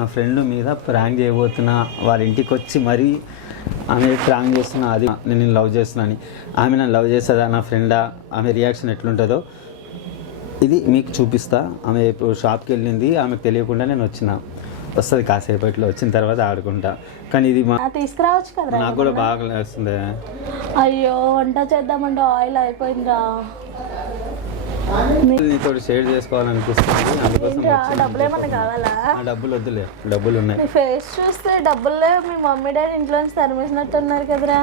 నా ఫ్రెండ్ మీద ప్రాంక్ చేయబోతున్నా వాళ్ళ ఇంటికి వచ్చి మరీ ఆమె ప్రాంక్ చేస్తున్నా అది నేను లవ్ చేస్తున్నా అని. ఆమె నన్ను లవ్ చేస్తుందా నా ఫ్రెండా ఆమె రియాక్షన్ ఎట్లుంటుందో ఇది మీకు చూపిస్తా. ఆమె ఇప్పుడు షాప్కి వెళ్ళింది ఆమెకు తెలియకుండా నేను వచ్చిన. వస్తుంది కాసేపట్లో వచ్చిన తర్వాత ఆడుకుంటా. కానీ ఇది మా తీసుకురావచ్చు కదరా నాకు కూడా బాగా వేస్తుంది అయ్యో వంట చేద్దామంటే ఆయిల్ అయిపోయిందిరా. నీతో షేర్ చేసుకోవాలనిపిస్తుంది. అందుకోసం. డబ్బులు ఏమన్నా కావాలా? ఆ డబ్బులు వద్దులే. డబ్బులు ఉన్నాయి ఫేస్ చూస్తే డబ్బులే మీ మమ్మీ డాడీ ఇంట్లో నుంచి తరిమేసినట్టు ఉన్నారు కదరా.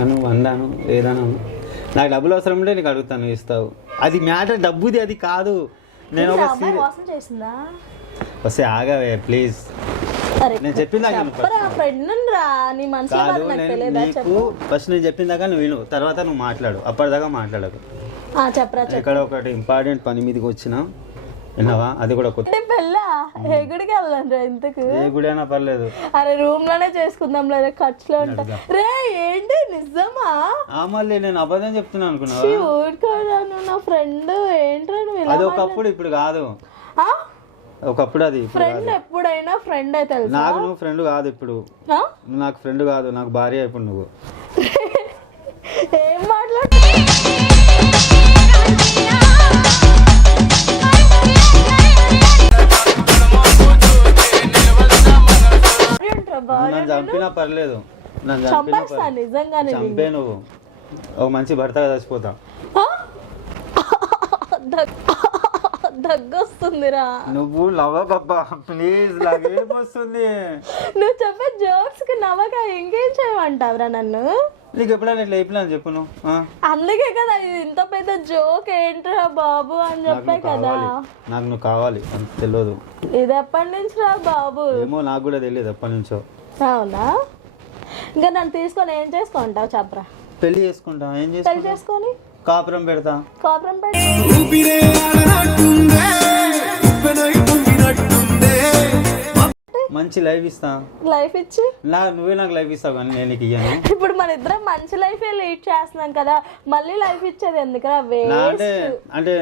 అను వండాను ఏదైనా నాకు డబ్బులు అవసరం ఉంటే నీకు అడుగుతాను ఇస్తావు. అది మ్యాటర్ డబ్బుది అది కాదు. నేను ఒక వస్తే ఆగవే ప్లీజ్ నేను చెప్పిందా చెప్పరా ఫ్రెండ్ రా నీ మనసులో కాదు బాధ నాకు నేను తెలియదా నీకు చెప్పు ఫస్ట్ నేను చెప్పిన దాకా నువ్వు విను. తర్వాత నువ్వు మాట్లాడు. అప్పటిదాకా మాట్లాడకు. చెప్పరా చెప్పు. ఇక్కడ ఒకటి ఇంపార్టెంట్ పని మీదకి వచ్చిన. విన్నావా? అది కూడా కొత్త పెళ్ళా? ఏ గుడికి వెళ్ళండి ఇంతకు? ఏ గుడి అయినా పర్లేదు. అరే రూమ్లోనే చేసుకుందాం లేదా? ఖర్చులో ఉంటా. రే ఏంటి? నిజమా? ఆ మళ్ళీ నేను అబద్ధం ఈ ఊరుకోరా నువ్వు నా ఫ్రెండ్. ఏంట్రా నువ్వు అది ఒకప్పుడు ఇప్పుడు కాదు. ఒకప్పుడు అది ఫ్రెండ్ ఎప్పుడైనా ఫ్రెండ్ అయితే నాకు నువ్వు ఫ్రెండ్ కాదు ఇప్పుడు. నాకు ఫ్రెండ్ కాదు నాకు భార్య ఇప్పుడు నువ్వు. చంపినా పర్లేదు. నన్ను చంపినా చంపేస్తా పర్లేదు. నిజంగానే నిన్ను. చంపే నువ్వు. ఒక మంచి భర్తగా చచ్చిపోతా? దగ్- దగ్గొస్తుందిరా. నువ్వు లవ్వకబ్బా ప్లీజ్ లాగేం వస్తుంది. నువ్వు చెప్పే జోక్స్కి నవ్వక ఇంకేం చేయమంటావురా నన్ను? నీకు ఎప్పుడైనా ఇట్లా అయిపోయినా చెప్పు నువ్వు? అందుకే కదా ఇది ఇంత పెద్ద జోక్ ఏంట్రా బాబు అని చెప్పే కదా. నాకు నువ్వు కావాలి అంత తెలియదు ఇది ఎప్పటి నుంచి రా బాబు? ఏమో నాకు కూడా తెలియదు ఎప్పటి నుంచో. అవునా? ఇంకా నన్ను తీసుకొని ఏం చేసుకుంటావు చెప్పరా? పెళ్ళి చేసుకుంటా ఏం పెళ్ళి చేసుకుంటా? చేసుకొని? కాపురం పెడతా. కాపురం పెట్టి మంచి లైఫ్ ఇస్తా. లైఫ్ ఇచ్చి? నా నువ్వే నాకు లైఫ్ ఇస్తావు కానీ నేను నీకు ఇయ్యను. ఇప్పుడు మన ఇద్దరం మంచి లైఫ్ లీడ్ చేస్తున్నాం కదా మళ్ళీ లైఫ్ ఇచ్చేది ఎందుకురా? నా అంటే వేస్ట్ అంటే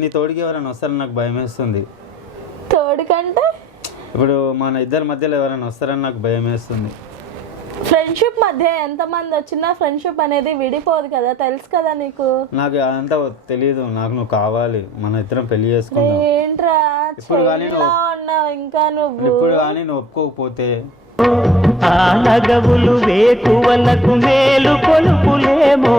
నీ తోడికి ఎవరైనా వస్తారని నాకు భయం వేస్తుంది. తోడు కంటే? ఇప్పుడు మన ఇద్దరి మధ్యలో ఎవరైనా వస్తారని నాకు భయం వేస్తుంది. ఫ్రెండ్షిప్ మధ్య ఎంతమంది వచ్చినా ఫ్రెండ్షిప్ అనేది విడిపోదు కదా తెలుసు కదా నీకు? నాకు అదంతా తెలియదు నాకు నువ్వు కావాలి. మన ఇద్దరం పెళ్ళి చేసుకుందాం. ఏంట్రా? ఇప్పుడు కానీ ఉన్నావు ఇంకా నువ్వు. ఇప్పుడు కానీ నువ్వు ఒప్పుకోకపోతే ఆ నగవులు వేకువలకు మేలు కొలుపులేమో.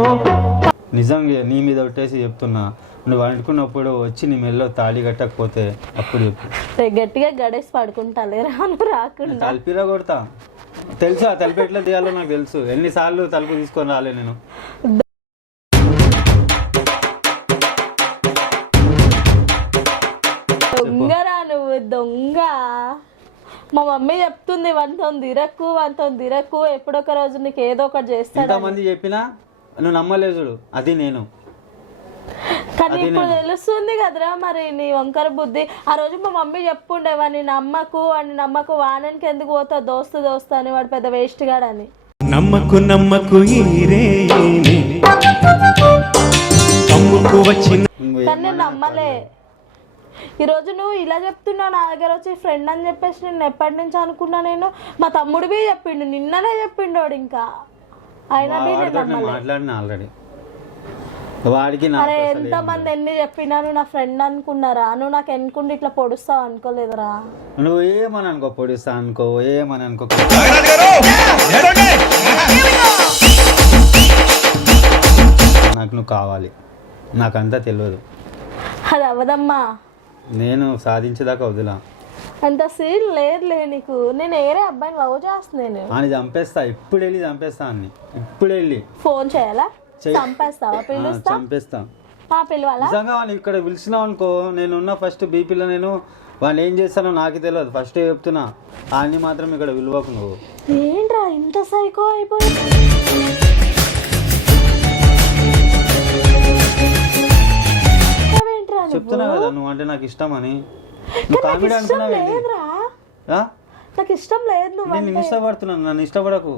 నిజంగా నీ మీద ఒట్టేసి చెప్తున్నా. నువ్వు అనుకున్నప్పుడు వచ్చి నీ మెల్లో తాళి కట్టకపోతే అప్పుడు చెప్పు. గట్టిగా గడేసి పడుకుంటా లేరా నువ్వు రాకుండా? తలుపిరా కొడతా. తెలుసు? ఆ తలుపు ఎట్లా తీయాలో నాకు తెలుసు. ఎన్నిసార్లు తలుపు తీసుకొని రాలే నేను. దొంగ మా మమ్మీ చెప్తుంది వంతో దిరకు వంతో దిరకు ఎప్పుడొక రోజు నీకు ఏదో ఒకటి చేస్తాడు ఎంతమంది చెప్పినా నువ్వు నమ్మలేదు చూడు అది నేను. కానీ ఇప్పుడు తెలుస్తుంది కదరా మరి నీ వంకర బుద్ధి. ఆ రోజు మా మమ్మీ చెప్పుండే వాడిని నమ్మకు వాడిని నమ్మకు వాడానికి ఎందుకు పోతావు దోస్తు దోస్తు అని వాడు పెద్ద వేస్ట్ గాడని. నమ్మకు నమ్మకు కానీ నమ్మలే. ఈ రోజు నువ్వు ఇలా చెప్తున్నావు నా దగ్గర వచ్చి ఫ్రెండ్ అని చెప్పేసి నేను ఎప్పటి నుంచి అనుకున్నా నేను మా తమ్ముడివి చెప్పిండు నిన్ననే చెప్పిండు వాడు ఇంకా. అయినా బీ మాట్లాడిన ఆల్రెడీ వాడికి అరే ఎంత మంది ఎన్ని చెప్పినా నువ్వు నా ఫ్రెండ్ అనుకున్నారా? నువ్వు నాకు ఎన్నుకుంటే ఇట్లా పొడుస్తావు అనుకోలేదురా. నువ్వు ఏమని అనుకో పొడిస్తా అనుకో ఏమని అనుకో. నాకు నువ్వు కావాలి. నాకంతా తెలియదు. అది అవ్వదమ్మా. నేను సాధించేదాకా వదిలా. అంత సీన్ లేదులే నీకు. నేను ఏరే అబ్బాయిని లవ్ చేస్తున్నాను. అని చంపేస్తా ఇప్పుడు వెళ్ళి చంపేస్తా అన్ని. ఇప్పుడు వెళ్ళి ఫోన్ చేయాలా? చెయ్. చంపేస్తావా? పిలుస్తా చంపేస్తా. ఆ, పిలవాలా? నిజంగా వాడిని ఇక్కడ పిలిచినావు అనుకో నేను ఉన్న ఫస్ట్ బీపీలో నేను వాళ్ళు ఏం చేస్తానో నాకు తెలియదు. ఫస్ట్ చెప్తున్నా. అన్ని మాత్రం ఇక్కడ విలువకు నువ్వు. ఏంట్రా ఇంత సైకో అయిపోయి నువ్వు? కదా నువ్వు? అంటే నాకు ఇష్టం అని నువ్వు నాకు కామెడీ ఇష్టం అనుకున్నావు లేదురా. నాకు ఇష్టం లేదు నువ్వు నేను నిన్ను ఇష్టపడుతున్నాను. నన్ను ఇష్టపడకు.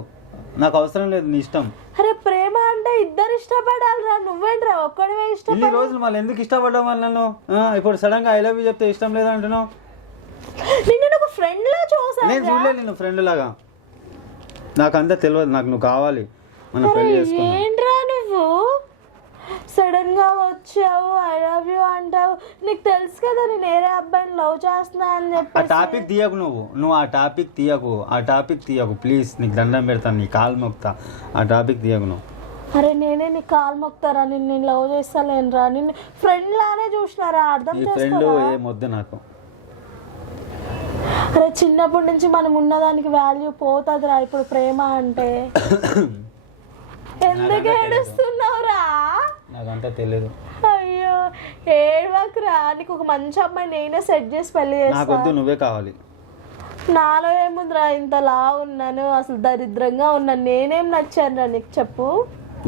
నాకు అవసరం లేదు నీ ఇష్టం. అరే ప్రేమ అంటే ఇద్దరు ఇష్టపడాలిరా. నువ్వేంట్రా? ఒక్కడివే ఇష్టం ఇన్ని రోజులు మళ్ళీ ఎందుకు ఇష్టపడ్డావు మళ్ళీ నన్ను? ఇప్పుడు సడన్గా ఐ లవ్ యూ చెప్తే ఇష్టం లేదంటున్నావు నిన్ను నాకు ఫ్రెండ్ లా నేను చూడలేదు నేను ఫ్రెండ్ లాగా. నాకు అంతా తెలియదు. నాకు నువ్వు కావాలి. మనం పెళ్ళి నువ్వు సడన్గా వచ్చావు ఐ లవ్ యూ అంటావు. నీకు తెలుసు కదా నేను వేరే అబ్బాయిని లవ్ చేస్తున్నా అని ఆ చెప్పి టాపిక్ తీయకు నువ్వు. నువ్వు ఆ టాపిక్ తీయకు. ఆ టాపిక్ తీయకు. ప్లీజ్ నీకు దండం పెడతాను నీ కాలు మొక్తా ఆ టాపిక్ తీయకు నువ్వు. అరే నేనే నీ కాలు మొక్తారా నిన్ను నేను లవ్ చేస్తాలేనురా. నిన్ను ఫ్రెండ్ లానే చూసినారా? అర్థం ఫ్రెండ్ చేసుకోరా? ఏమొద్దు నాకు. అరే చిన్నప్పటి నుంచి మనం ఉన్నదానికి వాల్యూ పోతుందిరా. ఇప్పుడు ప్రేమ అంటే. ఎందుకు ఏడుస్తున్నావురా? నాకంతా తెలియదు అయ్యో ఏడవకురా నీకు ఒక మంచి అమ్మాయి నేనే సెట్ చేసి పెళ్ళి చేస్తా. నాకొద్దు నువ్వే కావాలి. నాలో ఏముందిరా? ఇంత లా ఉన్నాను అసలు దరిద్రంగా ఉన్నాను. నేనేం నచ్చానురా నీకు చెప్పు.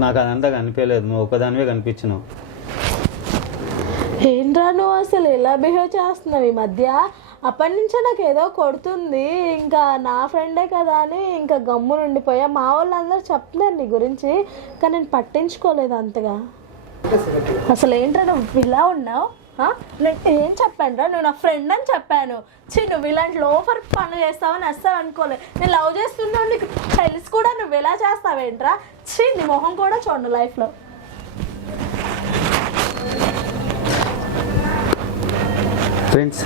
నాకు అదంతా కనిపించలేదు. నువ్వు ఒకదానివే కనిపించినావు. ఏంట్రా నువ్వు అసలు ఎలా బిహేవ్ చేస్తున్నావు ఈ మధ్య? అప్పటి నుంచే నాకు ఏదో కొడుతుంది. ఇంకా నా ఫ్రెండే కదా అని ఇంకా గమ్ము ఉండిపోయా మా వాళ్ళందరూ చెప్తున్నారు నీ గురించి కానీ నేను పట్టించుకోలేదు అంతగా. అసలు ఏంట్రా నువ్వు ఇలా ఉన్నావు? నేను ఏం చెప్పాను రా నువ్వు నా ఫ్రెండ్ అని చెప్పాను. చి నువ్వు ఇలాంటి లోఫర్ పనులు చేస్తావని అస్సలు అనుకోలేదు నేను లవ్ చేస్తున్నావు నీకు తెలిసి కూడా నువ్వు ఇలా చేస్తావేంట్రా చి నీ మొహం కూడా చూడండి లైఫ్లో ఫ్రెండ్స్